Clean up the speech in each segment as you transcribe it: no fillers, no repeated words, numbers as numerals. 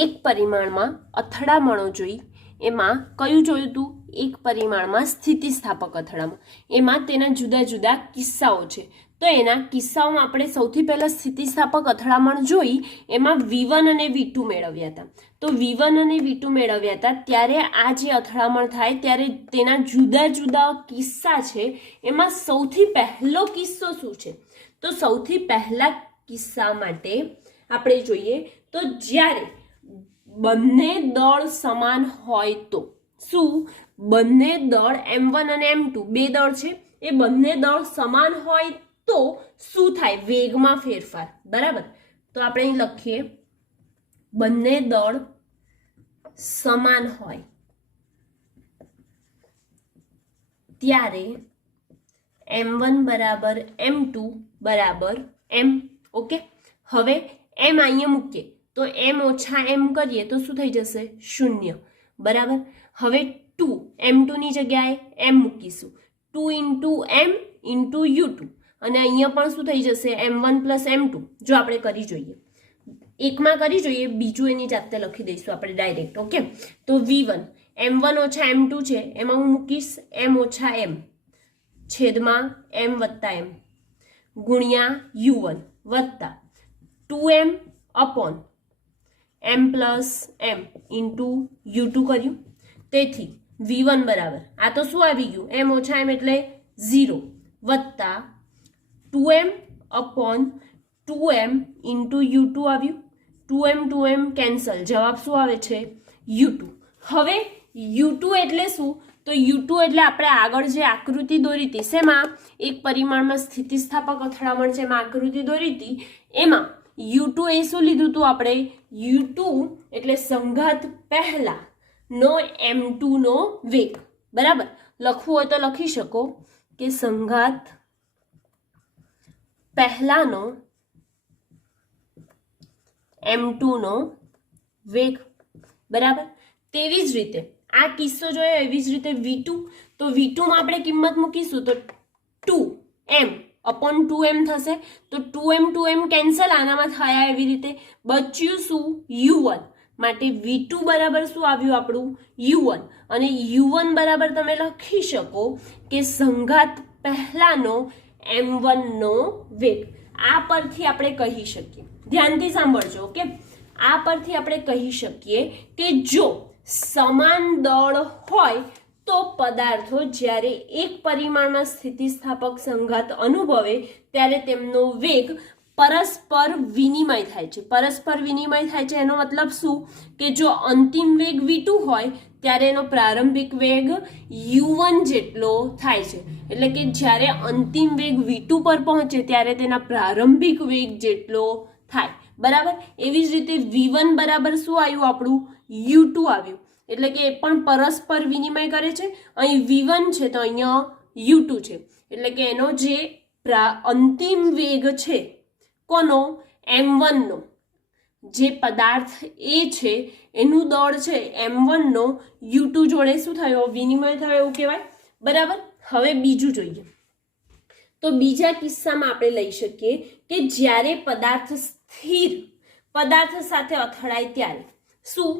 એક પરિમાણમાં અથડામણો જોઈ, એમાં કયું જોયું હતું? એક પરિમાણમાં સ્થિતિસ્થાપક અથડામણ. એમાં તેના જુદા જુદા કિસ્સાઓ છે. તો એના કિસ્સાઓમાં આપણે સૌથી પહેલા સ્થિતિસ્થાપક અથડામણ જોઈ, એમાં V1 અને V2 મેળવ્યા હતા. તો V1 અને V2 મેળવ્યા હતા ત્યારે આ જે અથડામણ થાય ત્યારે તેના જુદા જુદા કિસ્સા છે. એમાં સૌથી પહેલો કિસ્સો શું છે? તો સૌથી પહેલા કિસ્સા માટે આપણે જોઈએ તો જ્યારે બંને દળ સમાન હોય તો શું? બંને દળ M1 અને M2 બે દળ છે, એ બંને દળ સમાન હોય તો શું થાય? વેગમાં ફેરફાર. બરાબર. તો આપણે અહીં લખીએ બંને દળ સમાન હોય ત્યારે M1 બરાબર M2 બરાબર M. ઓકે. હવે M અહીંયા મૂકીએ તો M ઓછા M કરીએ તો શું થઈ જશે? 0. બરાબર. હવે 2 M2 ની જગ્યાએ M મૂકીશું. 2 into M into U2 અને અહીંયા પણ શું થઈ જશે? M1 plus M2. જો આપણે કરી જોઈએ, એકમાં કરી જોઈએ, બીજું એની જાતે લખી દઈશું આપણે ડાયરેક્ટ. ઓકે. તો V1 M1 ઓછા M2 છે, એમાં હું મૂકીશ M ઓછા M છેદમાં M વત્તા M ગુણ્યા U1 વત્તા 2M upon M plus M into U2 કર્યું. તેથી V1 બરાબર આ તો શું આવી ગયું? M ઓછા M એટલે 0 વત્તા 2M upon 2M into U2 આવ્યું. 2M કેન્સલ, જવાબ શું આવે છે? U2. હવે U2 એટલે શું? તો U2 એટલે આપણે આગળ જે આકૃતિ દોરી હતી, શેમાં? એક પરિમાણમાં સ્થિતિસ્થાપક અથડામણ છે એમાં આકૃતિ દોરી હતી, એમાં U2 એ શું લીધું હતું આપણે? U2 એટલે સંઘાત પહેલા નો M2 નો વેગ. બરાબર. લખવું હોય તો લખી શકો કે સંઘાત પહેલાનો M2 નો વેગ. બરાબર. તેવી જ રીતે આ કિસ્સો જોયો, એવી જ રીતે V2. તો V2 માં આપણે કિંમત મૂકીશું તો 2M અપોન 2M થશે. તો 2M કેન્સલ, આનામાં થયા એવી રીતે બચ્યું શું? U1. માટે V2 બરાબર શું આવ્યું આપણું? U1. અને U1 બરાબર તમે લખી શકો કે સંઘાત પહેલાનો M1 નો વેગ. આ પરથી આપણે કહી શકીએ, ધ્યાનથી સાંભળજો. ઓકે. આ પરથી આપણે કહી શકીએ કે જો સમાન દળ હોય તો પદાર્થો જ્યારે એક પરિમાણમાં સ્થિતિસ્થાપક સંઘાત અનુભવે ત્યારે તેમનો વેગ પરસ્પર વિનિમય થાય છે. પરસ્પર વિનિમય થાય છે એનો મતલબ શું? કે જો અંતિમ વેગ V2 હોય ત્યારે એનો પ્રારંભિક વેગ U1 જેટલો થાય છે. એટલે કે જ્યારે અંતિમ વેગ V2 પર પહોંચે ત્યારે તેના પ્રારંભિક વેગ જેટલો થાય. બરાબર. એવી જ રીતે V1 બરાબર શું આવ્યું આપણું? U2 આવ્યું. એટલે કે એ પણ પરસ્પર વિનિમય કરે છે. અહીં V1 છે તો અહીંયા U2 છે. એટલે કે એનો જે અંતિમ વેગ છે કોનો? M1 નો. જે પદાર્થ એ છે એનું દળ છે M1 નો U2 જોડે શું થયો? વિનિમય થયો એવું કહેવાય. બરાબર. હવે બીજું જોઈએ તો બીજા કિસ્સામાં આપણે લઈ શકીએ કે જ્યારે પદાર્થ સ્થિર પદાર્થ સાથે અથડાય ત્યારે શું?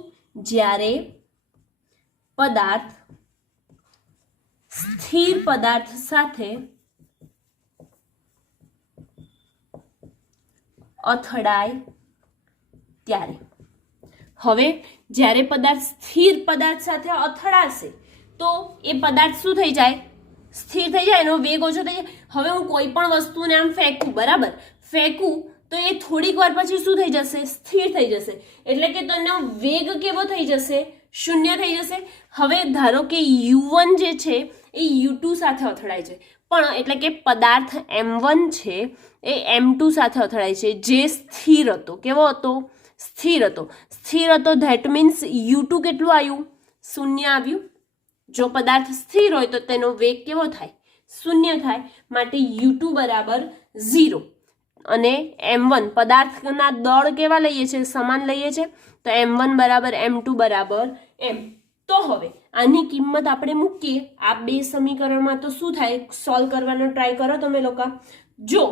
જ્યારે પદાર્થ સ્થિર પદાર્થ સાથે અથડાય ત્યારે. હવે જ્યારે પદાર્થ સ્થિર પદાર્થ સાથે અથડાશે તો એ પદાર્થ શું થઈ જાય? સ્થિર થઈ જાય, એનો વેગ ઓછો થઈ જાય. હવે હું કોઈ પણ વસ્તુને આમ ફેંકું, બરાબર, ફેંકું તો એ થોડીક વાર પછી શું થઈ જશે? સ્થિર થઈ જશે. એટલે કે તેનો વેગ કેવો થઈ જશે? 0 થઈ જશે. હવે ધારો કે U1 જે છે એ U2 સાથે અથડાય છે, પણ એટલે કે પદાર્થ M1 છે એ M2 સાથે અથડાય છે, જે સ્થિર હતો. કેવો હતો? સ્થિર હતો. સ્થિર હતો ધેટ મીન્સ U2 કેટલું આવ્યું? 0 આવ્યું. જો પદાર્થ સ્થિર હોય તો તેનો વેગ કેવો થાય? 0 થાય. માટે U2 બરાબર 0 અને M1 પદાર્થના દળ કેવા લઈએ છે? સમાન લઈએ છે. તો M1 બરાબર M2 બરાબર M. તો હવે આની કિંમત આપણે મૂકીએ આ બે સમીકરણમાં તો શું થાય? સોલ્વ કરવાનો ટ્રાય કરો તમે લોકો. જો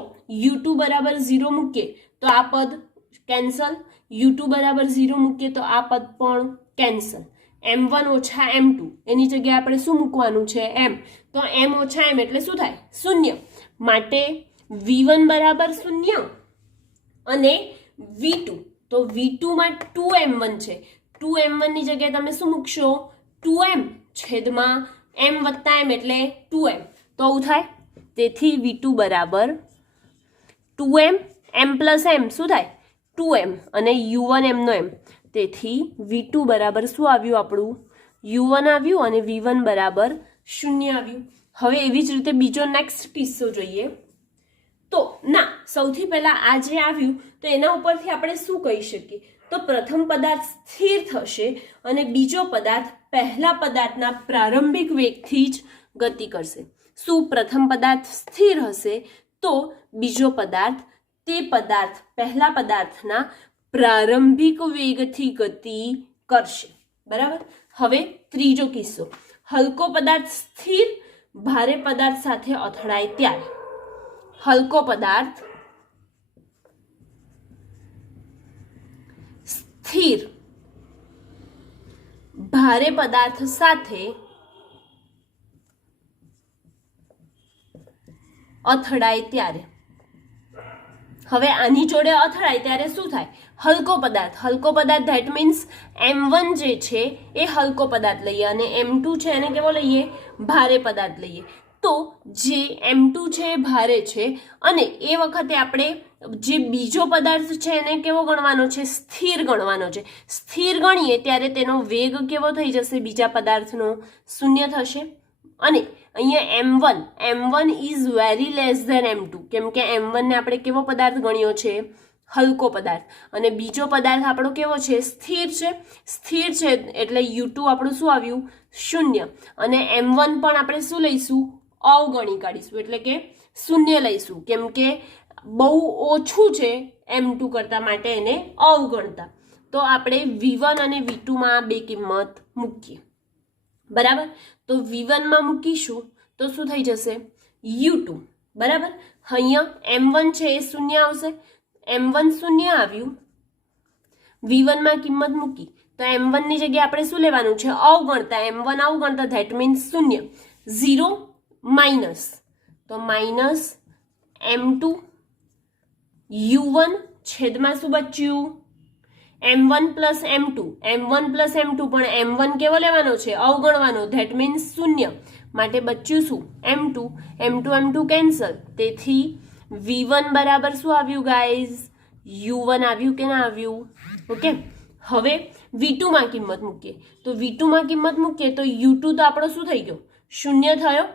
U2 બરાબર 0 મૂકીએ તો આ પદ કેન્સલ, u2 બરાબર 0 મૂકીએ તો આ પદ પણ કેન્સલ. m1 ઓછા m2 એની જગ્યાએ આપણે શું મૂકવાનું છે m, તો m ઓછા m એટલે શું થાય શૂન્ય. માટે v1 બરાબર શૂન્ય અને v2 તો v2 માં 2m1 છે, 2m1 ની જગ્યાએ તમે શું મૂકશો 2m છેદમાં m વત્તા m એટલે 2m, તો આવું થાય. તેથી v2 બરાબર 2m m પ્લસ m શું થાય 2m અને u1 m નો m. તેથી v2 બરાબર શું આવ્યું આપણું u1 આવ્યું અને v1 બરાબર 0 આવ્યું. હવે એવી જ રીતે બીજો નેક્સ્ટ કિસ્સો જોઈએ. તો ના સૌથી પહેલા આ જે આવ્યું તો એના ઉપરથી આપણે શું કહી શકીએ, તો પ્રથમ પદાર્થ સ્થિર થશે અને બીજો પદાર્થ પહેલા પદાર્થના પ્રારંભિક વેગથી જ ગતિ કરશે. શું પ્રથમ પદાર્થ સ્થિર હશે તો બીજો પદાર્થ તે પદાર્થ પહેલા પદાર્થના પ્રારંભિક વેગથી ગતિ કરશે. બરાબર. હવે ત્રીજો કિસ્સો, હલકો પદાર્થ સ્થિર ભારે પદાર્થ સાથે અથડાય ત્યારે. હલકો પદાર્થ સ્થિર ભારે પદાર્થ સાથે અથડાય ત્યારે. હવે આની જોડે અથડાય ત્યારે શું થાય હલકો પદાર્થ ધેટ મીન્સ m1 જે છે એ હલકો પદાર્થ લઈએ અને m2 છે એને કેવો લઈએ ભારે પદાર્થ લઈએ. તો જે m2 છે એ ભારે છે અને એ વખતે આપણે જે બીજો પદાર્થ છે એને કેવો ગણવાનો છે સ્થિર ગણવાનો છે. સ્થિર ગણીએ ત્યારે તેનો વેગ કેવો થઈ જશે બીજા પદાર્થનો શૂન્ય થશે. અને અહીંયા m1 is very less than m2 કેમ કે m1 ને આપણે કેવો પદાર્થ ગણ્યો છે હલકો પદાર્થ અને બીજો પદાર્થ આપણો કેવો છે સ્થિર છે એટલે u2 આપણું શું આવ્યું 0 અને m1 પણ આપણે શું લઈશું અવગણી કાઢીશું એટલે કે શૂન્ય લઈશું કેમ કે બહુ ઓછું છે m2 કરતા માટે એને અવગણતા. તો આપણે v1 અને v2 માં આ બે કિંમત મૂકીએ. બરાબર. તો v1 માં મૂકીશું તો શું થઈ જશે u2. બરાબર. અહીંયા m1 છે એ શૂન્ય આવશે, m1 શૂન્ય આવ્યું, v1 માં કિંમત મૂકી તો m1 ની જગ્યાએ આપણે શું લેવાનું છે અવગણતા, m1 અવગણતા ધેટ મીન્સ શૂન્ય. 0 માઇનસ તો માઇનસ m2 u1 છેદમાં શું બચ્યું m1 પ્લસ m2 પણ m1 કેવો લેવાનો છે અવગણવાનો ધેટ મીન્સ શૂન્ય. માટે બચ્યું શું m2 કેન્સલ. તેથી v1 બરાબર શું આવ્યું ગાઈઝ u1 આવ્યું કે ના આવ્યું. ઓકે. હવે v2 માં કિંમત મૂકીએ તો u2 તો આપણો શું થઈ ગયો શૂન્ય થયો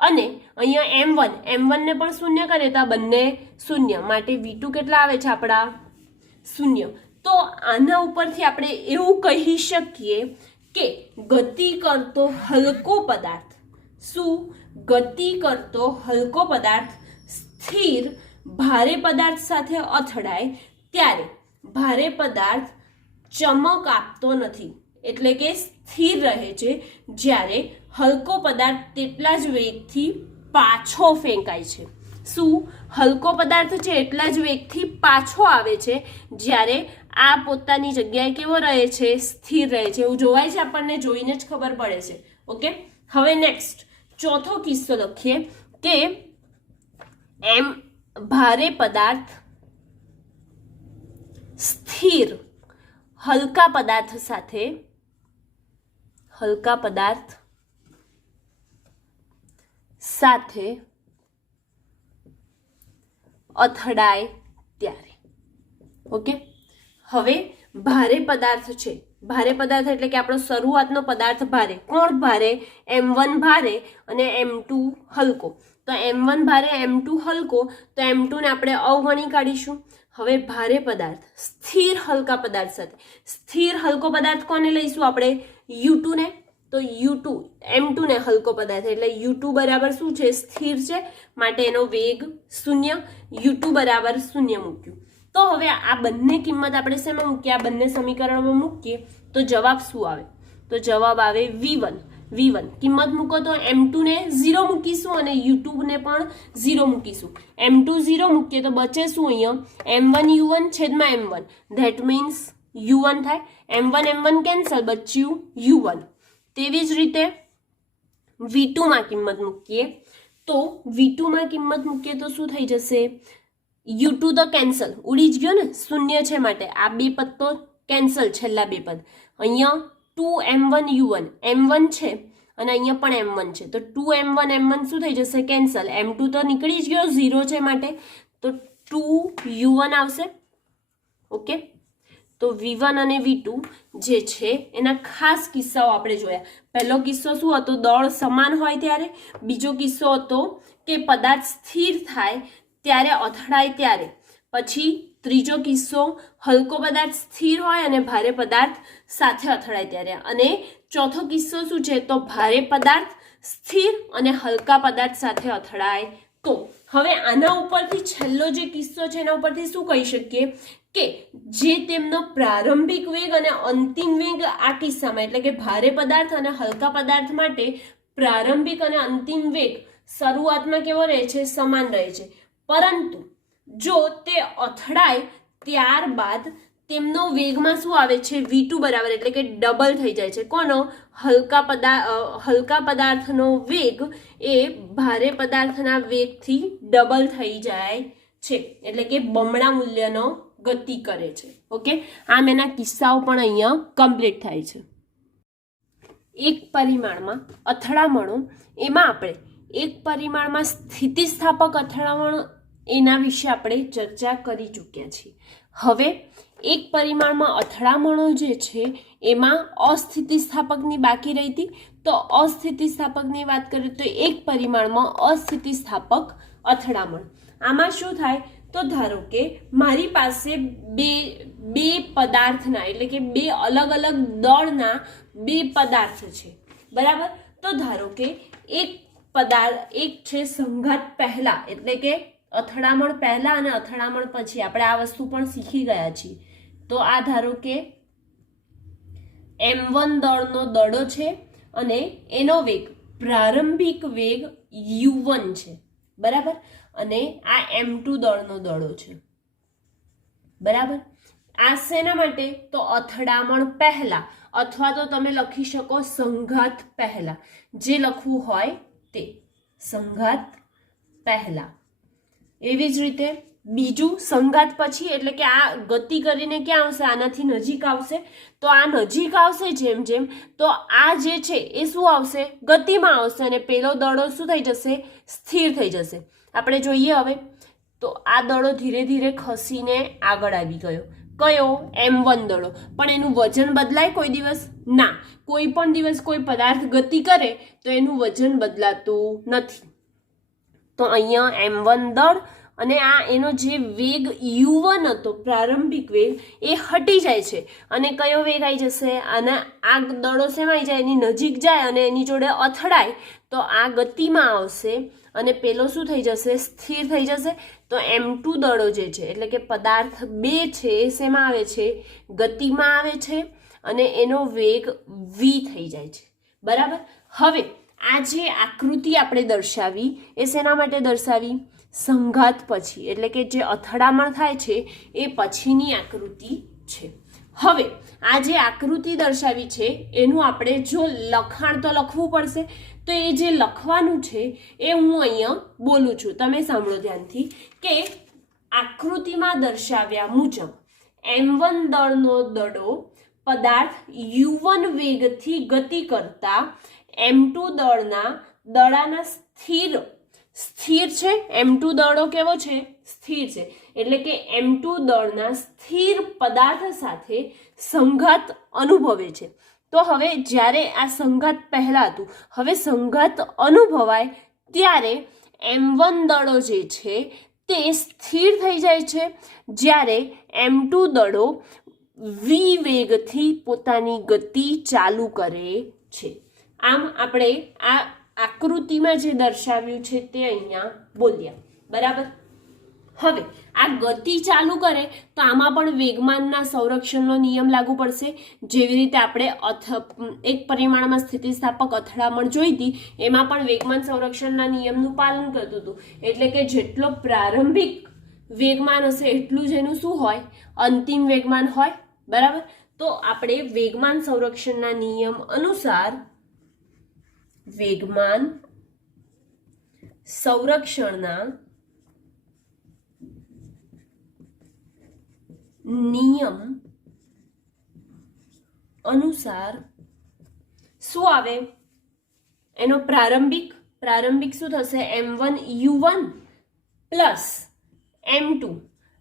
અને અહીંયા m1 ને પણ શૂન્ય કરીએ તો આ બંને શૂન્ય. માટે v2 કેટલા આવે છે આપણા શૂન્ય. તો આના ઉપરથી આપણે એવું કહી શકીએ કે ગતિ કરતો હલકો પદાર્થ સ્થિર ભારે પદાર્થ સાથે અથડાય ત્યારે ભારે પદાર્થ ચમક આપતો નથી એટલે કે સ્થિર રહે છે, જ્યારે હલકો પદાર્થ તેટલા જ વેગથી પાછો ફેંકાય છે. શું હલકો પદાર્થ છે એટલા જ વેગથી પાછો આવે છે જ્યારે આ પોતાની જગ્યાએ કેવો રહે છે સ્થિર રહે છે. એવું જોવાય છે આપણને જોઈને જ ખબર પડે છે. ઓકે. હવે નેક્સ્ટ ચોથો કિસ્સો લખીએ કે ભારે પદાર્થ સ્થિર હલકા પદાર્થ સાથે અથડાય ત્યારે. ઓકે. હવે ભારે પદાર્થ છે, ભારે પદાર્થ એટલે કે આપણો શરૂઆતનો પદાર્થ ભારે. કોણ ભારે m1 ભારે અને m2 હલકો. તો m1 ભારે m2 હલકો તો m2 ને આપણે અવગણી કાઢીશું. હવે ભારે પદાર્થ સ્થિર હલકા પદાર્થ સાથે, સ્થિર હલકો પદાર્થ કોને લઈશું આપણે u2 ને. તો u2 m2 ને હલકો પદાર્થ એટલે u2 બરાબર શું છે સ્થિર છે માટે એનો વેગ 0, u2 બરાબર 0 મૂક્યું. તો હવે આ બંને કિંમત આપણે શેમાં મૂકીએ આ બંને સમીકરણમાં મૂકીએ તો જવાબ શું આવે તો જવાબ આવે v1. v1 કિંમત મૂકો તો m2 ને 0 મૂકીશું અને u2 ને પણ 0 મૂકીશું. m2 0 મૂકીએ તો બચે શું અહીંયા m1 u1 છેદમાં m1 ધેટ મીન્સ u1 થાય. m1 cancel, બચ્યું u1. તેવી જ રીતે v2 માં કિંમત મૂકીએ તો v2 માં કિંમત મૂકીએ તો શું થઈ જશે u2 તો કેન્સલ, ઉડી જ ગયો ને, શૂન્ય છે માટે આ બે પદ તો કેન્સલ, છેલ્લા બે પદ. અહીંયા 2m1 u1 m1 છે અને અહીંયા પણ m1 છે તો 2m1 શું થઈ જશે કેન્સલ. m2 તો નીકળી જ ગયો, 0 છે માટે, તો 2u1 આવશે. ઓકે, તો v1 અને v2 જે છે એના ખાસ કિસ્સાઓ આપણે જોયા. પહેલો કિસ્સો શું હતો, દળ સમાન હોય ત્યારે. બીજો કિસ્સો હતો કે પદાર્થ સ્થિર થાય ત્યારે અથડાય ત્યારે. પછી ત્રીજો કિસ્સો હલકો પદાર્થ સ્થિર હોય અને ભારે પદાર્થ સાથે અથડાય ત્યારે. અને ચોથો કિસ્સો શું છે તો ભારે પદાર્થ સ્થિર અને હલકા પદાર્થ સાથે અથડાય તો. હવે આના ઉપરથી છેલ્લો જે કિસ્સો છે એના ઉપરથી શું કહી શકીએ કે જે તેમનો પ્રારંભિક વેગ અને અંતિમ વેગ આ કિસ્સામાં એટલે કે ભારે પદાર્થ અને હલકા પદાર્થ માટે પ્રારંભિક અને અંતિમ વેગ શરૂઆતમાં કેવો રહે છે, સમાન રહે છે. પરંતુ જો તે અથડાય ત્યારબાદ તેમનો વેગમાં શું આવે છે v2 બરાબર એટલે કે ડબલ થઈ જાય છે. કોનો, હલકા પદાર્થનો વેગ એ ભારે પદાર્થના વેગથી ડબલ થઈ જાય છે એટલે કે બમણા મૂલ્યનો ગતિ કરે છે. ઓકે, આમ એના કિસ્સાઓ પણ અહીંયા કમ્પ્લીટ થાય છે. એક પરિમાણમાં અથડામણો, એમાં આપણે એક પરિમાણમાં સ્થિતિસ્થાપક અથડામણ એના વિશે આપણે ચર્ચા કરી ચૂક્યા છીએ. હવે એક પરિમાણમાં અથડામણો જે છે એમાં અસ્થિતિસ્થાપકની બાકી રહી હતી. તો અસ્થિતિસ્થાપકની વાત કરીએ તો એક પરિમાણમાં અસ્થિતિસ્થાપક અથડામણ, આમાં શું થાય તો ધારો કે મારી પાસે બે પદાર્થના એટલે કે બે અલગ અલગ દળના બે પદાર્થ છે, બરાબર. તો ધારો કે એક છે સંઘાત પહેલા એટલે કે અથડામણ પહેલા અને અથડામણ પછી, આપણે આ વસ્તુ પણ શીખી ગયા છીએ. તો આ ધારો કે m1 દળનો દડો છે અને એનો વેગ પ્રારંભિક વેગ u1 છે, બરાબર. અને આ m2 દળનો દડો છે, બરાબર. આ શેના માટે તો અથડામણ પહેલા, અથવા તો તમે લખી શકો સંઘાત પહેલા, જે લખવું હોય તે સંઘાત પહેલા. એવી જ રીતે બીજું સંઘાત પછી એટલે કે આ ગતિ કરીને ક્યાં આવશે, આનાથી નજીક આવશે. તો આ નજીક આવશે જેમ જેમ તો આ જે છે એ શું આવશે ગતિમાં આવશે અને પેલો દડો શું થઈ જશે સ્થિર થઈ જશે. આપણે જોઈએ હવે તો આ દડો ધીરે ધીરે ખસીને આગળ આવી ગયો. કયો m1 દડો, પણ એનું વજન બદલાય કોઈ દિવસ ના. કોઈ પણ દિવસ કોઈ પદાર્થ ગતિ કરે તો એનું વજન બદલાતું નથી. તો અહીંયા m1 દળ અને આ એનો જે વેગ u1 હતો પ્રારંભિક વેગ એ હટી જાય છે અને કયો વેગ આવી જશે, અને આ દડો શેમાં જાય એની નજીક જાય અને એની જોડે અથડાય તો આ ગતિમાં આવશે અને પેલો શું થઈ જશે સ્થિર થઈ જશે. તો m2 દડો જે છે એટલે કે પદાર્થ 2 છે એ શેમાં આવે છે ગતિમાં આવે છે અને એનો વેગ v થઈ જાય છે, બરાબર. હવે આ જે આકૃતિ આપણે દર્શાવી એ શેના માટે દર્શાવી, સંઘાત પછી એટલે કે જે અથડામણ થાય છે એ પછીની આકૃતિ છે. હવે આ જે આકૃતિ દર્શાવી છે એનું આપણે જો લખાણ તો લખવું પડશે, તો એ જે લખવાનું છે એ હું અહીંયા બોલું છું, તમે સાંભળો ધ્યાનથી કે આકૃતિમાં દર્શાવ્યા મુજબ m1 દળનો દડો પદાર્થ u1 વેગથી ગતિ કરતા m2 દડાના સ્થિર છે. m2 દડો કેવો છે સ્થિર છે એટલે કે m2 દળના સ્થિર પદાર્થ સાથે સંઘાત અનુભવે છે. તો હવે જ્યારે આ સંઘાત પહેલા હતું, હવે સંઘાત અનુભવાય ત્યારે m1 દડો જે છે તે સ્થિર થઈ જાય છે, જ્યારે m2 દડો v વેગથી પોતાની ગતિ ચાલુ કરે છે. આમ આપણે આ આકૃતિમાં જે દર્શાવ્યું છે તે અહીંયા બોલ્યા, બરાબર. હવે આ ગતિ ચાલુ કરે તો આમાં પણ વેગમાનના સંરક્ષણનો નિયમ લાગુ પડશે. જેવી રીતે આપણે એક પરિમાણમાં સ્થિતિસ્થાપક અથડામણ જોઈ હતી એમાં પણ વેગમાન સંરક્ષણના નિયમનું પાલન કરતું હતું. એટલે કે જેટલો પ્રારંભિક વેગમાન હશે એટલું જ એનું શું હોય, અંતિમ વેગમાન હોય. બરાબર. તો આપણે વેગમાન સંરક્ષણના નિયમ અનુસાર વેગમાન સંરક્ષણના નિયમ અનુસાર શું આવે, એનો પ્રારંભિક શું થશે, m1u1 પ્લસ m2.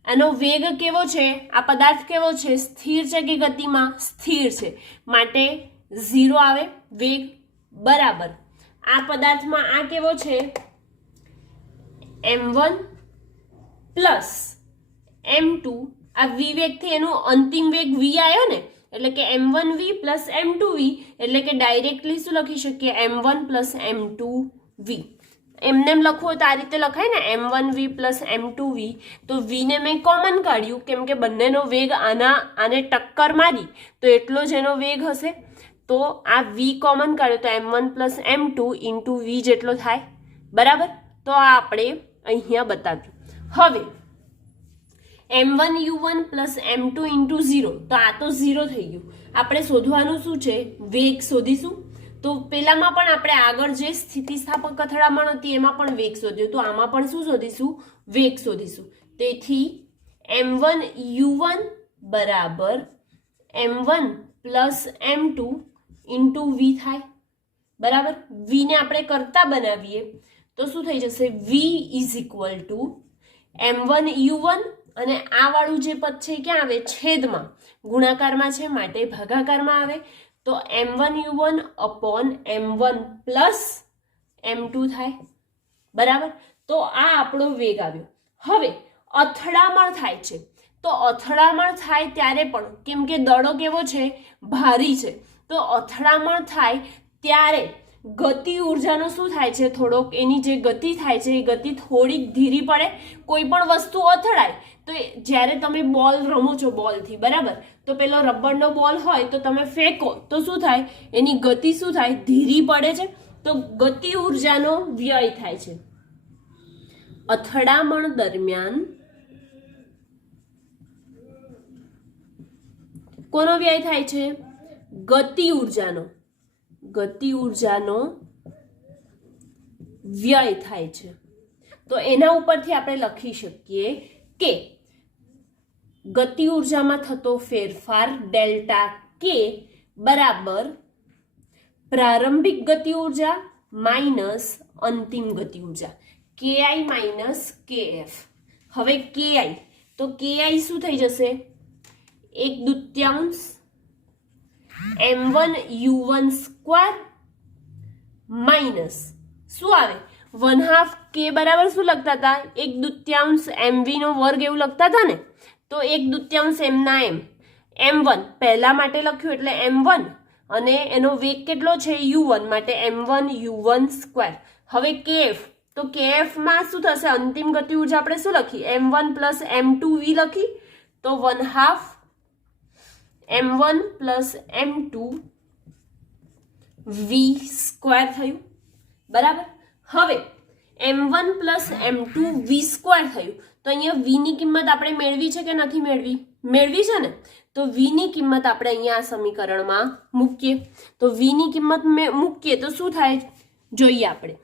આનો વેગ કેવો છે, આ પદાર્થ કેવો છે, સ્થિર છે કે ગતિમાં, સ્થિર છે, માટે 0 આવે વેગ. બરાબર. આ પદાર્થમાં આ કેવો છે, m1 પ્લસ m2. આ v વેગથી એનો અંતિમ વેગ v આવ્યો ને, એટલે કે m1v પ્લસ m2v, એટલે કે ડાયરેક્ટલી શું લખી શકીએ, m1 પ્લસ m2v. એમને એમ લખવું હોય તો આ રીતે લખાય ને, m1v પ્લસ m2v. તો v ને મેં કોમન કાઢ્યું કેમ કે બંનેનો વેગ આને ટક્કર મારી તો એટલો જ એનો વેગ હશે. તો આ v કોમન કાઢ્યો તો m1 plus m2 into v જેટલો થાય. બરાબર. તો આ આપણે અહીંયા બતાવ્યું. હવે m1u1 પ્લસ m2 ઇન્ટુ 0, તો આ તો 0 થઈ ગયું. આપણે શોધવાનું શું છે, વેગ શોધીશું. તો પેલામાં પણ આપણે આગળ જે સ્થિતિસ્થાપક અથડામણ હતી એમાં પણ વેગ શોધ્યો, તો આમાં પણ શું શોધીશું, વેગ શોધીશું. તેથી m1u1 બરાબર m1 plus m2 into v થાય. બરાબર. v ને આપણે કરતા બનાવીએ તો શું થઈ જશે, v is equal to m1u1 અને આ વાળું જે પદ છે ક્યાં આવે, છેદમાં, ગુણાકારમાં છે માટે ભાગાકારમાં આવે. તો m1u1 upon m1 plus m2 થાય. બરાબર. તો આ આપણો વેગ આવ્યો. હવે અથડામણ થાય છે, તો અથડામણ થાય ત્યારે પણ કેમ કે દડો કેવો છે, ભારી છે, તો અથડામણ થાય ત્યારે ગતિ ઉર્જાનો શું થાય છે, થોડોક એની જે ગતિ થાય છે એ ગતિ થોડીક ધીરી પડે. કોઈ પણ વસ્તુ અથડાય તો જ્યારે તમે બોલ રમો છો બોલથી, બરાબર, તો પેલો રબરનો બોલ હોય તો તમે ફેંકો તો શું થાય, એની ગતિ શું થાય, ધીરી પડે છે. તો ગતિ ઉર્જાનો વ્યય થાય છે. અથડામણ દરમિયાન કોનો વ્યય થાય છે, ગતિ ઉર્જાનો વ્યય થાય છે. તો એના ઉપરથી આપણે લખી શકીએ કે ગતિ ઉર્જામાં થતો ફેરફાર ડેલ્ટા કે બરાબર પ્રારંભિક ગતિ ઉર્જા માઇનસ અંતિમ ગતિ ઉર્જા, ki માઇનસ kf. હવે ki, તો ki શું થઈ જશે, 1/2 m1u1 સ્ક્વેર માઇનસ શું આવે, 1/2 k બરાબર શું લખતા હતા, 1/2 mv નો વર્ગ એવું લખતા હતા ને. તો 1/2 m ના m1 પહેલા માટે લખ્યું એટલે m1 અને એનો વેગ કેટલો છે u1 માટે m1u1 સ્ક્વેર. હવે kf, તો kf માં શું થશે, અંતિમ ગતિ ઉર્જા આપણે શું લખી, m1 પ્લસ m2v લખી. તો 1/2 m1 પ્લસ m2v સ્ક્વેર થયું. બરાબર. હવે m1 પ્લસ m2v સ્ક્વેર થયું. તો અહીંયા v ની કિંમત આપણે મેળવી છે કે નથી મેળવી, મેળવી છે ને. તો v ની કિંમત આપણે અહીંયા આ સમીકરણમાં મૂકીએ. તો v ની કિંમત મૂકીએ તો શું થાય જોઈએ આપણે,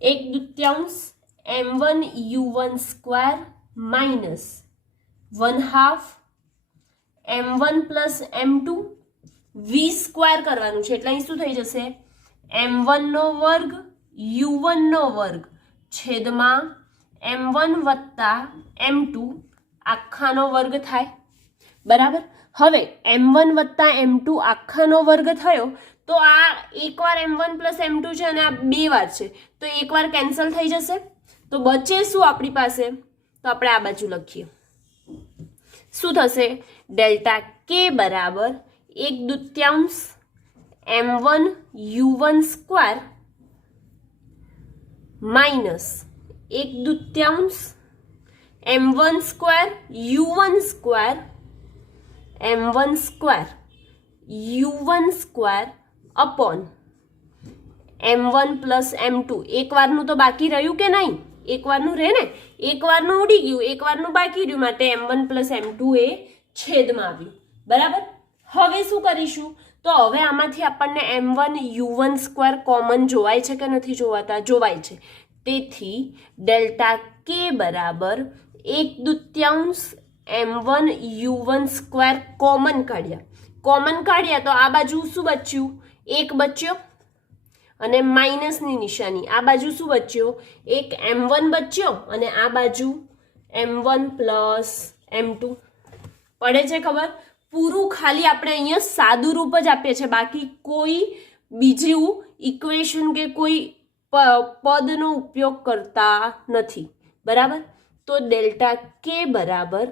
1/2 m1u1 square minus 1/2 m1 plus m2 v square કરવાનું છે એટલે અહીં શું થઈ જશે, m1 નો વર્ગ u1 નો વર્ગ છેદમાં m1 વત્તા m2 આખાનો વર્ગ થાય. બરાબર. હવે m1 વત્તા m2 આખાનો વર્ગ થયો તો આ એકવાર m1 પ્લસ m2 છે અને આ બે વાર છે તો એકવાર કેન્સલ થઈ જશે. તો બચે શું આપણી પાસે, તો આપણે આ બાજુ લખીએ. શું થશે, ડેલ્ટા કે બરાબર 1/2 m1 u1 square minus 1/2 m1 square u1 square m1 square u1 square upon m1 plus m2. એક વારનું તો બાકી રહ્યું કે નહીં? એક વારનું રહે ને, એક વારનું ઉડી ગયું, એક વારનું બાકી રહ્યું, માટે m1 પ્લસ m2 એ છેદમાં આવ્યું. બરાબર. હવે શું કરીશું? તો હવે આમાંથી આપણને m1 u1 સ્ક્વેર કોમન જોવાય છે કે નથી જોવાતા? જોવાય છે. તેથી ડેલ્ટા k બરાબર 1/2 m1 u1 સ્ક્વેર કોમન કાઢ્યા તો આ બાજુ શું બચ્યું? 1 બચ્યો અને માઇનસની નિશાની. આ બાજુ શું બચ્યો? એક m1 બચ્યો અને આ બાજુ m1 પ્લસ m2. પડે છે ખબર? પૂરું ખાલી આપણે અહીંયા સાદું રૂપ જ આપીએ છીએ, બાકી કોઈ બીજું ઇક્વેશન કે કોઈ પદનો ઉપયોગ કરતા નથી. બરાબર. તો ડેલ્ટા k બરાબર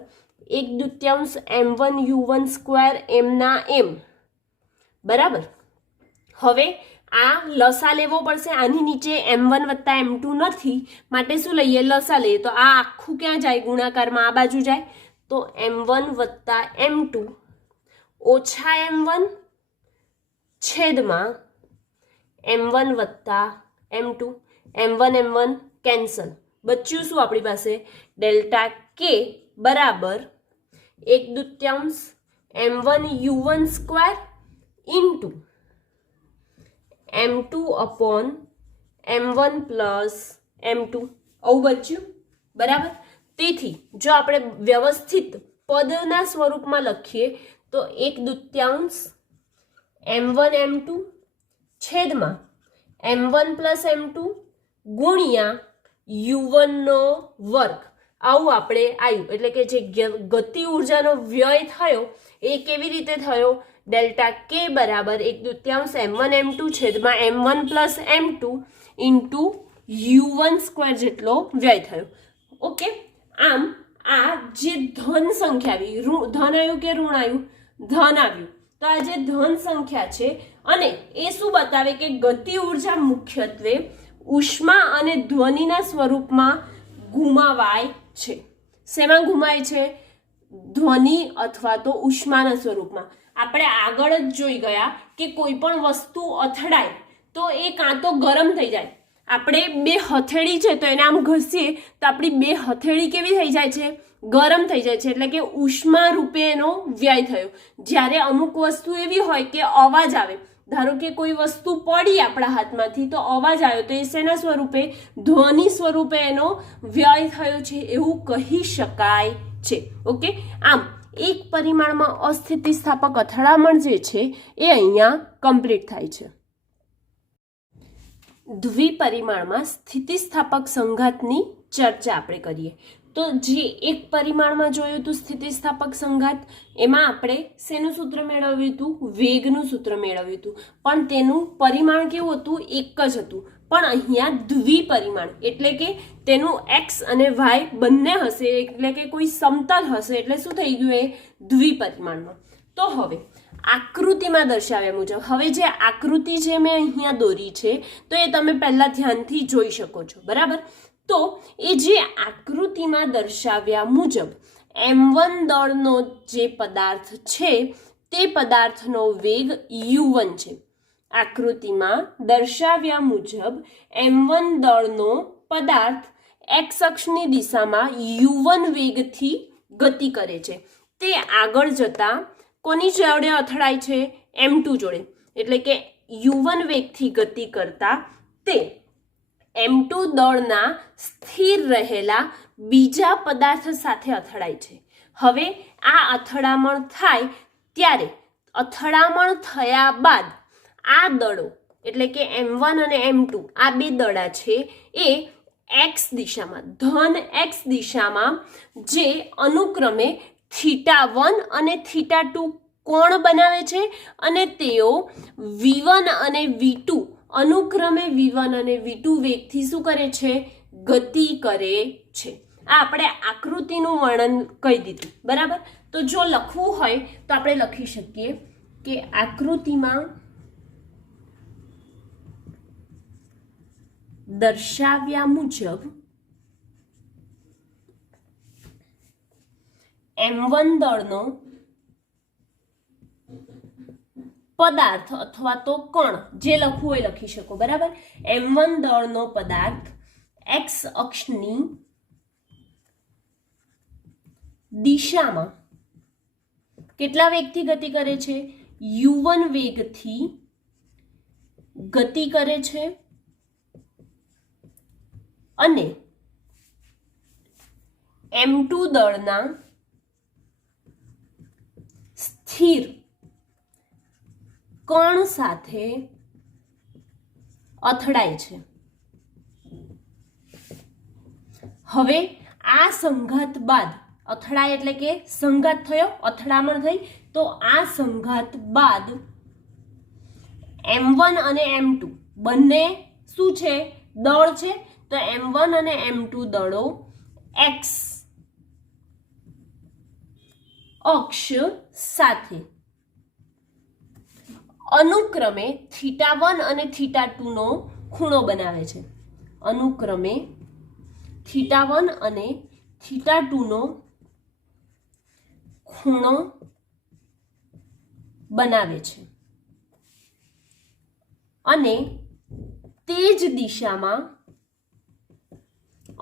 1/2 m1 u1 સ્ક્વેર એમના એમ. બરાબર. હવે આ લસા લેવો પડશે. આની નીચે m1 વત્તા m2 નથી, માટે શું લઈએ? લસા લઈએ. તો આ આખું ક્યાં જાય? ગુણાકારમાં આ બાજુ જાય. તો m1 વત્તા m2 ઓછા m1 છેદમાં m1 વત્તા m2. m1 cancel. બચ્યું શું આપણી પાસે? ડેલ્ટા k બરાબર 1/2 m1 u1 square into m2 upon m1 plus m2. આવું બચ્યું. બરાબર. તેથી જો આપણે વ્યવસ્થિત પદના સ્વરૂપમાં લખીએ તો 1/2 m1 m2 છેદમાં m1 પ્લસ m2 ગુણ્યા u1 નો વર્ગ. આવું આપણે આવ્યું. એટલે કે જે ગતિ ઉર્જાનો વ્યય થયો એ કેવી રીતે થયો? ડેલ્ટા k બરાબર 1/2 m1 m2 છેદમાં m1 plus m2 into u1 square જેટલો વ્યય થયો. ઓકે. આમ આ જે ધન સંખ્યા આવી, ધન આવ્યું કે ઋણ આવ્યું? ધન આવ્યું. તો આ જે ધન સંખ્યા છે અને એ શું બતાવે કે ગતિ ઉર્જા મુખ્યત્વે ઉષ્મા અને ધ્વનિના સ્વરૂપમાં ગુમાવાય છે. શેમાં ગુમાય છે? ધ્વનિ અથવા તો ઉષ્માના સ્વરૂપમાં. આપણે આગળ જ જોઈ ગયા કે કોઈ પણ વસ્તુ અથડાય તો એ કાં તો ગરમ થઈ જાય. આપણે બે હથેળી છે તો એને આમ ઘસીએ તો આપણી બે હથેળી કેવી થઈ જાય છે? ગરમ થઈ જાય છે. એટલે કે ઉષ્મા રૂપે એનો વ્યય થયો. જ્યારે અમુક વસ્તુ એવી હોય કે અવાજ આવે, ધારો કે કોઈ વસ્તુ પડી આપણા હાથમાંથી તો અવાજ આવ્યો, તો એ શેના સ્વરૂપે? ધ્વનિ સ્વરૂપે એનો વ્યય થયો છે એવું કહી શકાય છે. ઓકે. આમ એક પરિમાણમાં અસ્થિતિસ્થાપક અથડામણ જે છે એ અહીંયા કમ્પ્લીટ થાય છે. દ્વિપરિમાણમાં સ્થિતિસ્થાપક સંઘાતની ચર્ચા આપણે કરીએ તો જે એક પરિમાણમાં જોયું હતું સ્થિતિસ્થાપક સંઘાત, એમાં આપણે શેનું સૂત્ર મેળવ્યું હતું? વેગનું સૂત્ર મેળવ્યું હતું. પણ તેનું પરિમાણ કેવું હતું? એક જ હતું. પણ અહીંયા દ્વિપરિમાણ એટલે કે તેનું x અને y બંને હશે, એટલે કે કોઈ સમતલ હશે, એટલે શું થઈ ગયું? એ દ્વિપરિમાણમાં. તો હવે આકૃતિમાં દર્શાવ્યા મુજબ, હવે જે આકૃતિ છે મેં અહીંયા દોરી છે તો એ તમે પહેલા ધ્યાનથી જોઈ શકો છો. બરાબર. તો એ જે આકૃતિમાં દર્શાવ્યા મુજબ m1 દળનો જે પદાર્થ છે તે પદાર્થનો વેગ u1 છે. આકૃતિમાં દર્શાવ્યા મુજબ m1 દળનો પદાર્થ x અક્ષની દિશામાં u1 વેગથી ગતિ કરે છે. તે આગળ જતા કોની જોડે અથડાય છે? m2 જોડે. એટલે કે u1 વેગથી ગતિ કરતા તે m2 દળના સ્થિર રહેલા બીજા પદાર્થ સાથે અથડાય છે. હવે આ અથડામણ થાય ત્યારે અથડામણ થયા બાદ આ દળો એટલે કે m1 અને m2 આ બે દળા છે એ x દિશામાં, ધન x દિશામાં જે અનુક્રમે θ1 અને θ2 કોણ બનાવે છે અને તેઓ v1 અને v2 અનુક્રમે v1 અને v2 વેગથી શું કરે છે? ગતિ કરે છે. આ આપણે આકૃતિનું વર્ણન કહી દીધું. બરાબર. તો જો લખવું હોય તો આપણે લખી શકીએ કે આકૃતિમાં દર્શાવ્યા મુજબ m1 દળનો પદાર્થ અથવા તો કણ, જે લખવું હોય લખી શકો, બરાબર. m1 દળનો પદાર્થ x અક્ષની દિશામાં કેટલા વેગથી ગતિ કરે છે? u1 વેગથી ગતિ કરે છે અને m2 દળના સ્થિર કણ સાથે અથડાય છે. હવે આ સંઘાત બાદ, અથડાય એટલે કે સંઘાત થયો, અથડામણ થઈ, તો આ સંઘાત બાદ m1 અને m2 બંને શું છે? દળ છે. તો m1 અને m2 દળો x અક્ષ સાથે અનુક્રમે θ1 અને θ2 નો ખૂણો બનાવે છે. અનુક્રમે θ1 અને θ2 નો ખૂણો બનાવે છે અને તે જ દિશામાં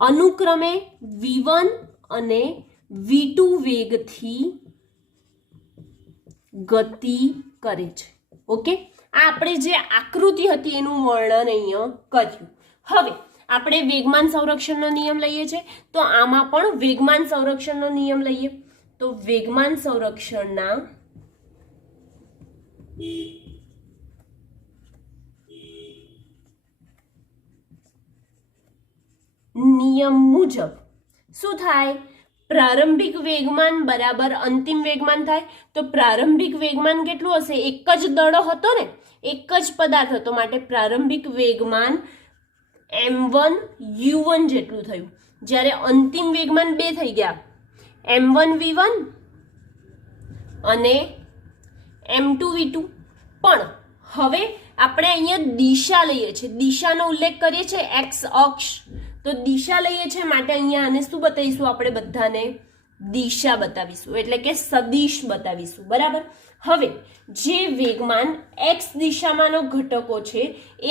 અનુક્રમે v1 અને v2 વેગથી ગતિ કરે છે. ઓકે, આ આપણે જે આકૃતિ હતી એનું વર્ણન અહીંયા કર્યું. હવે આપણે વેગમાન સંરક્ષણનો નિયમ લઈએ છીએ, તો આમાં પણ વેગમાન સંરક્ષણનો નિયમ લઈએ. તો વેગમાન સંરક્ષણના નિયમ મુજબ શું થાય? પ્રારંભિક વેગમાન બરાબર અંતિમ વેગમાન થાય. તો પ્રારંભિક વેગમાન કેટલું હશે? એક જ દડો હતો ને, એક જ પદાર્થ હતો, માટે પ્રારંભિક વેગમાન m1 u1 જેટલું થયું. જ્યારે અંતિમ વેગમાન બે થઈ ગયા, m1 v1 અને m2 v2. પણ હવે આપણે અહીંયા દિશા લઈએ છીએ, દિશાનો ઉલ્લેખ કરીએ છીએ, x અક્ષ. તો દિશા લઈએ છીએ માટે અહીંયા આને શું બતાવીશું? આપણે બધાને દિશા બતાવીશું, એટલે કે સદિશ બતાવીશું, બરાબર. હવે જે વેગમાન x દિશામાંનો ઘટકો છે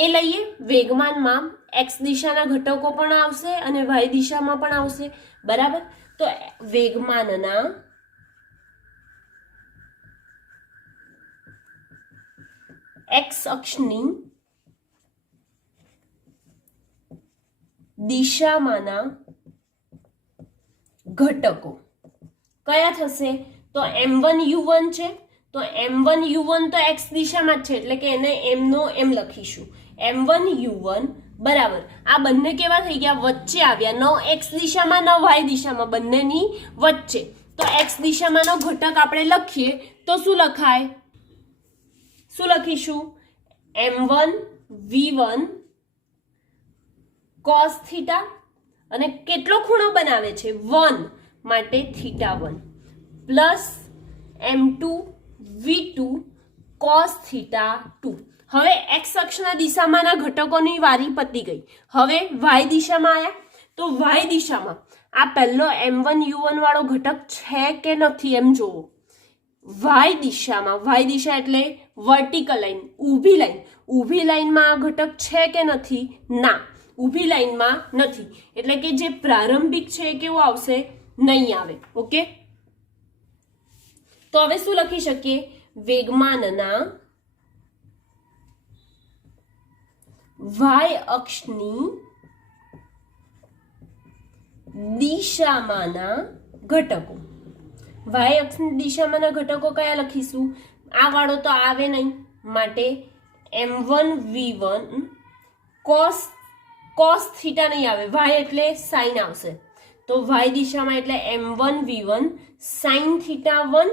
એ લઈએ. વેગમાનમાં x દિશાના ઘટકો પણ આવશે અને y દિશામાં પણ આવશે, બરાબર. તો વેગમાનના x અક્ષની દિશામાંના ઘટકો કયા થશે? તો m1 u1 છે. તો m1 u1 તો x દિશામાં જ છે, એટલે કે એને m નો m લખીશું. m1 u1 બરાબર, આ બંને કેવા થઈ ગયા? વચ્ચે આવ્યા, ન x દિશામાં ન y દિશામાં, બંનેની વચ્ચે. તો x દિશામાંનો ઘટક આપણે લખીએ તો શું લખાય? શું લખીશું? m1 v1 cos થીટા, અને કેટલો ખૂણો બનાવે છે? 1, માટે θ1 પ્લસ m2 v2 cos θ2. હવે x અક્ષના દિશામાંના ઘટકોની વારી પતી ગઈ. હવે y દિશામાં આવ્યા. તો y દિશામાં આ પહેલો m1 u1 વાળો ઘટક છે કે નથી એમ જોવો. y દિશામાં, y દિશા એટલે વર્ટિકલ લાઈન, ઊભી લાઈન. ઊભી લાઈનમાં આ ઘટક છે કે નથી? ના, ઊભી લાઈનમાં નથી, એટલે કે જે પ્રારંભિક છે એ કેવું આવશે? નહીં આવે. ઓકે, તો હવે શું લખી શકીએ? વેગમાનના y અક્ષની દિશામાંના ઘટકો. y અક્ષની દિશામાંના ઘટકો કયા લખીશું? આ વાળો તો આવે નહીં, માટે m1 v1 cos થીટા નહીં આવે, y એટલે sin આવશે. તો y દિશામાં એટલે m1 v1 sin θ1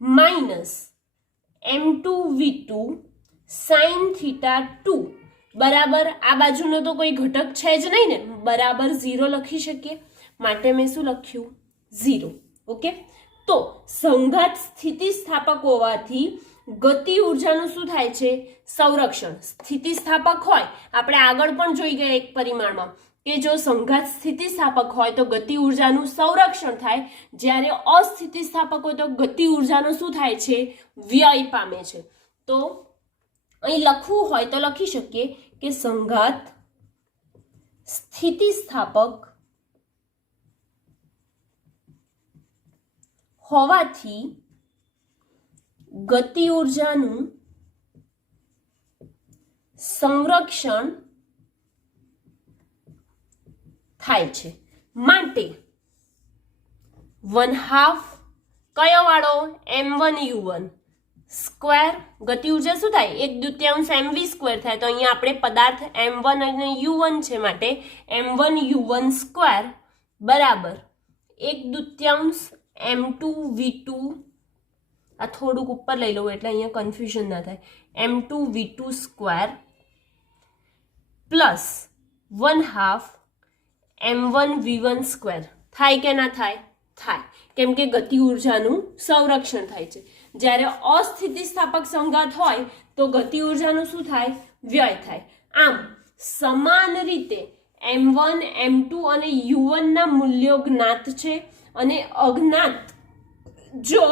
minus m2 v2 sin θ2 બરાબર, આ બાજુનો તો કોઈ ઘટક છે જ નહીં ને, બરાબર 0 લખી શકીએ. માટે મેં શું લખ્યું? 0. ઓકે, તો સંઘાત સ્થિતિસ્થાપક હોવાથી ગતિ ઉર્જાનું શું થાય છે? સંરક્ષણ. સ્થિતિસ્થાપક હોય, આપણે આગળ પણ જોઈ ગયા એક પરિમાણમાં, કે જો સંઘાત સ્થિતિસ્થાપક હોય તો ગતિ ઉર્જાનું સંરક્ષણ થાય, જ્યારે અસ્થિતિસ્થાપક હોય તો ગતિ ઉર્જાનો શું થાય છે? વ્યય પામે છે. તો અહીં લખવું હોય તો લખી શકીએ કે સંઘાત સ્થિતિસ્થાપક હોવાથી ગતિ ઉર્જાનું સંરક્ષણ થાય છે. માટે 1/2 કયો વાળો? m1u1 square. ગતિ ઉર્જા શું થાય? 1/2 mv² થાય. તો અહીંયા આપણે પદાર્થ m1 અને u1 છે, માટે m1u1 સ્ક્વેર બરાબર 1/2 m2v2. આ થોડુંક ઉપર લઈ લઉં એટલે અહીંયા કન્ફ્યુઝન ના થાય. m2v2 square plus 1/2 m1v1 square. થાય કે ના થાય? થાય, કેમ કે ગતિ ઉર્જાનું સંરક્ષણ થાય છે. જ્યારે અસ્થિતિસ્થાપક સંઘાત હોય તો ગતિ ઉર્જાનું શું થાય? વ્યય થાય. આમ સમાન રીતે m1 m2 અને u1 ના મૂલ્યો જ્ઞાત છે, અને અજ્ઞાત જો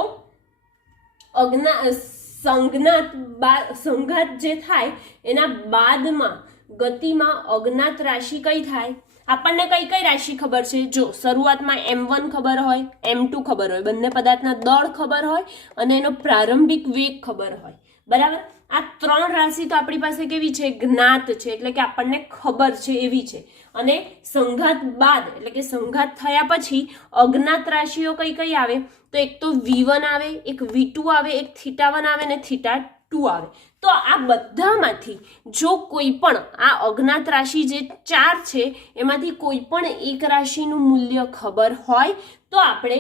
સંઘાત જે થાય એના બાદમાં ગતિમાં અજ્ઞાત રાશિ કઈ થાય? આપણને કઈ રાશિ ખબર છે? જો શરૂઆતમાં m1 ખબર હોય, m2 ખબર હોય, બંને પદાર્થના દળ ખબર હોય અને એનો પ્રારંભિક વેગ ખબર હોય, બરાબર. આ 3 રાશિ તો આપણી પાસે કેવી છે? જ્ઞાત છે, એટલે કે આપણને ખબર છે એવી છે. અને સંઘાત બાદ એટલે કે સંઘાત થયા પછી અજ્ઞાત રાશિઓ કઈ આવે? તો એક તો v1 આવે, એક v2 આવે, એક θ1 આવે અને θ2 આવે. તો આ બધામાંથી જો કોઈ પણ આ અજ્ઞાત રાશિ જે 4 છે એમાંથી કોઈ પણ એક રાશિનું મૂલ્ય ખબર હોય તો આપણે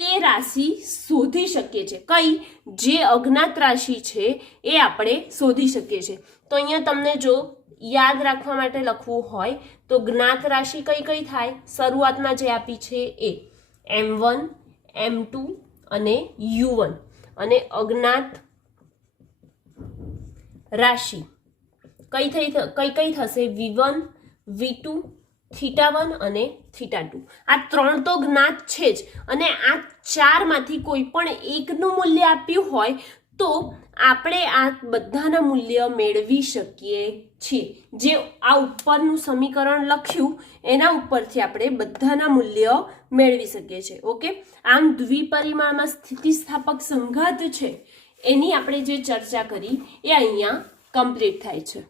તે રાશિ શોધી શકીએ છીએ. કઈ? જે અજ્ઞાત રાશિ છે એ આપણે શોધી શકીએ છીએ. તો અહીંયા તમને જો યાદ રાખવા માટે લખવું હોય તો જ્ઞાત રાશિ કઈ થાય? શરૂઆતમાં જે આપી છે એ m1 m2 અને u1, અને અજ્ઞાત રાશિ કઈ થશે? v1 v2 θ1 અને θ2. આ 3 તો જ્ઞાત છે જ, અને આ 4 માંથી કોઈ પણ એકનું મૂલ્ય આપ્યું હોય તો આપણે આ બધાના મૂલ્ય મેળવી શકીએ છીએ. જે આ ઉપરનું સમીકરણ લખ્યું એના ઉપરથી આપણે બધાના મૂલ્ય મેળવી શકીએ છીએ. ઓકે. આમ દ્વિપરિમાણમાં સ્થિતિસ્થાપક સંઘાત છે એની આપણે જે ચર્ચા કરી એ અહીંયા કમ્પ્લીટ થાય છે.